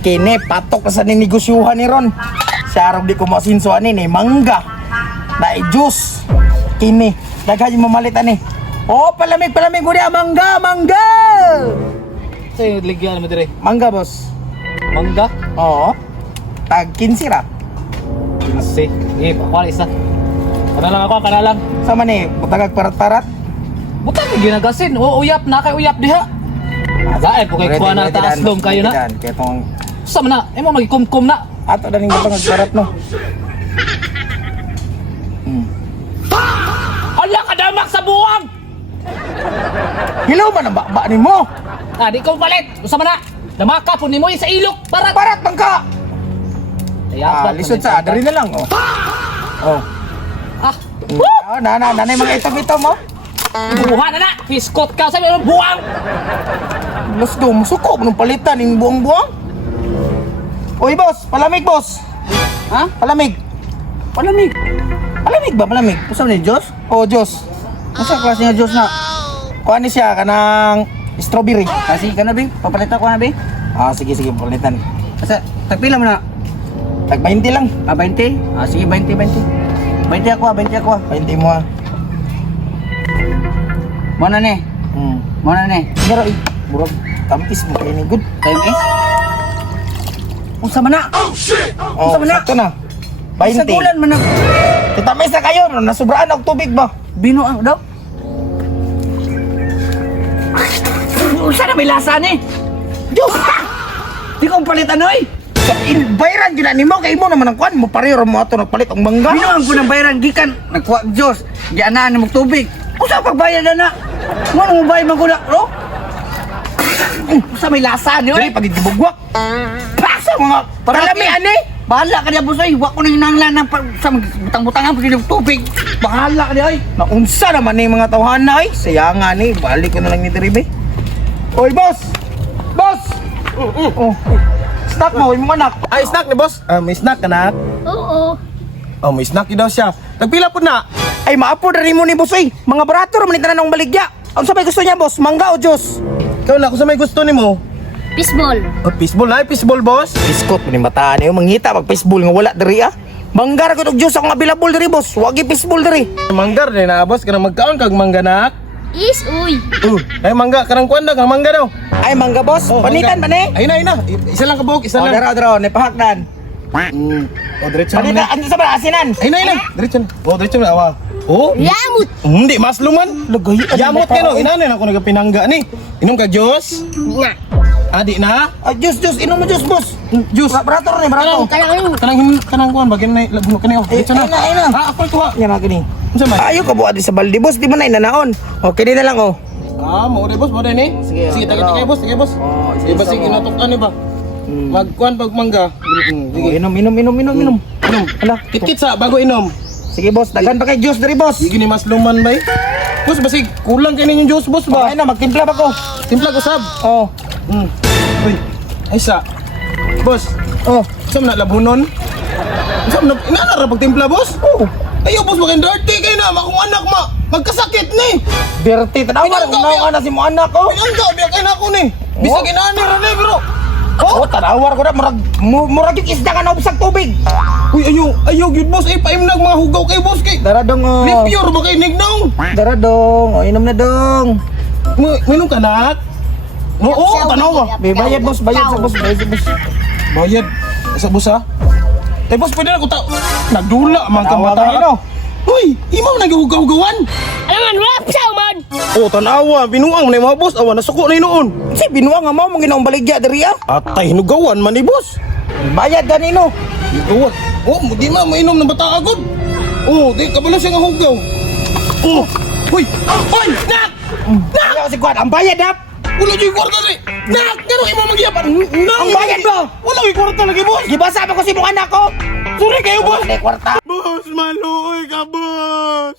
Kini patok sa ninigosyuhan ni Ron. Siya araw di ko masinsuan ni mangga. Na juice. Kini daghan yung mamalitan ni. Oh, palamig mo dia mangga. Sa yung ligyan mo dire. Mangga, boss. Mangga? Oo. Tag 15 ra. 15. Eh, pakuha isa. Kana lang. Sama ni, butagag parat-parat. Bukan ginagasin. O uyap na kay uyap diha. Dahil po kay kuha na taas dong kayo na. Kaya tong Sama na. Imo magikumkum na. ato daning butang parat no. Ala ka damak sa buwang. Hilaw man ang bakba ni mo. Di ko palit. Sama na. Damaka po nimo sa ilok. Parat. Parat bangka. Lisod sa adari na lang oh. Oh. Ah. Oh, nanay mga itom-itom mo. Buha na na. Piskot ka sa mga buwang. Let's go, musuko nung palitan yung buwang-buwang. Uy, boss, palamig, boss. Ha? Palamig. Palamig. Palamig ba, palamig? Gusto mo ni Diyos? Oo, Diyos. Masa klase nga Diyos na? Kuha ni siya, kanang strawberry. Kasi ka na, Bing? Papalitan ko na, Bing? Ah, sige, palitan. Asa, tagpila mo na? Tag 20 lang. 20? Sige, 20. 20 ako, 20 mo ah. Mana ni? Mana ni? Pero, burag, tampis mo kayo ni good. Time is? Unsa man na? Oh, Unsa man na? sakto na. Sa 20. gulan man na. Titamis na kayo, nasubraan ang tubig ba? Binuang daw. Unsa na may lasa ni? Diyos! Di ko palitan, oy! Bayran gina nimo kay mo naman ang kuan mo pariro mo ato nagpalit ang mangga. Binuang ko ng bayaran gikan. Nagkuha Diyos. Gianaan mo tubig. Unsa pagbayad na? Mo bayad man ko na, bro? Unsa may lasa ni, oy? Dili pagigibugwak. Pasa mga parami ani. Bahala ka niya, boss, oy. Huwag ko nang hinanglan ng sa butang-butangan pag ng tubig. Bahala ka niya, oy. Naunsa naman ni mga tawhana ay. Sayanga ni balik ko na lang ni Deribe. Oy boss. Boss. Oh. Snack mo, yung mga anak. Ay, snack ni boss. May snack anak. Oo. Oh, may snack daw siya. Nagpila po na. Ay, maapo na rin mo ni boss ay. Mga barato naman ito na ng baligya. Ano sa may gusto niya boss? Mangga o Diyos? Ikaw na, kung sa may gusto ni mo. Fishball. Oh, fishball na, fishball boss. Biskot, panimataan niyo. Mangita, pag fishball nga wala dari ah. Manggar ko Diyos akong available dari boss. Wagi fishball dari. Manggar din na boss, kanang magkaon kag mangga nak. Is, uy. Ay mangga, karang kuan daw, karang mangga daw. Ay mangga boss, panitan ba ni? Ay na. Isa lang kabuk, isa lang. Dara, nepahakdan. Oh, diretso na. Ano sa ba asinan? Ay na. Diretso na. Oh, diretso na awa. Oh, Yamut. hindi masluman. Lagay. Yamot kay no, inane na ako nagapinangga ni. Inom ka Diyos? Nga. Adi na? Diyos, inom mo Diyos, boss. Diyos. Barato ni, barato. Kanang kuan bagay na laguno kani oh. Diretso na. Ay na. Ako ito ha. Yan gani. Unsa man? Ayo ka buhat sa balde, boss. Di man na inanaon. Okay, di na lang oh. Mo de boss, mo de ni. Sige, tagay boss, boss. Oh, sige ba sige natukan ni ba? Magkuan pag mangga. Sige. Inom. Hala, kit sa bago inom. Sige boss, daghan pa kay juice diri boss. Sige ni mas luman bay. Boss basig kulang kay ning juice boss ba? Ay na magtimpla pa ko. Timpla ko sab. Oh. Uy. Ay sa. Boss. Oh, sam na labunon. Sam na inara pag timpla boss. Oh. Ayo boss maging dirty kay na makong anak magkasakit ni. Dirty tanawa na si mo anak ko. Pinangga biya kay na ako ni. Bisag inani ra ni bro. Oh, tanawar ko na murag yung isda ka na ubsag tubig. Uy, ayaw gyud boss ay paimnag mga hugaw kay boss kay. Dara dong. Limpyor ba kay nignaw? Dara dong. Inom na dong. Minom ka na? Oo, tanawa. Bayad boss, bayad sa boss. Bayad sa boss ha. Eh boss, pwede na ko nagdula man ka bata. Uy, imaw naghugaw-hugawan. Alam man, rap siya man. Oh, tanawa, binuang man mga boss. Awa, nasuko na noon. Si binuang nga mo, mong ginaong baligya dari ah. Atay, hinugawan man ni boss. Bayad ganino. Hinugawan. Oh, di mainom ng bata agad. Oh, di kabalo siya nga hugaw. Oh, huy. Hoy, nak! Nak! Ayaw si Kuan, ang bayad ha? Wala yung kwarta ni. Nak! Gano'ng imo magyapan? Ang bayad ba? Wala yung kwarta lagi boss. Gibasa pa ko si mong anak ko. Sorry kayo boss. Wala yung kwarta. Boss, maluoy ka boss.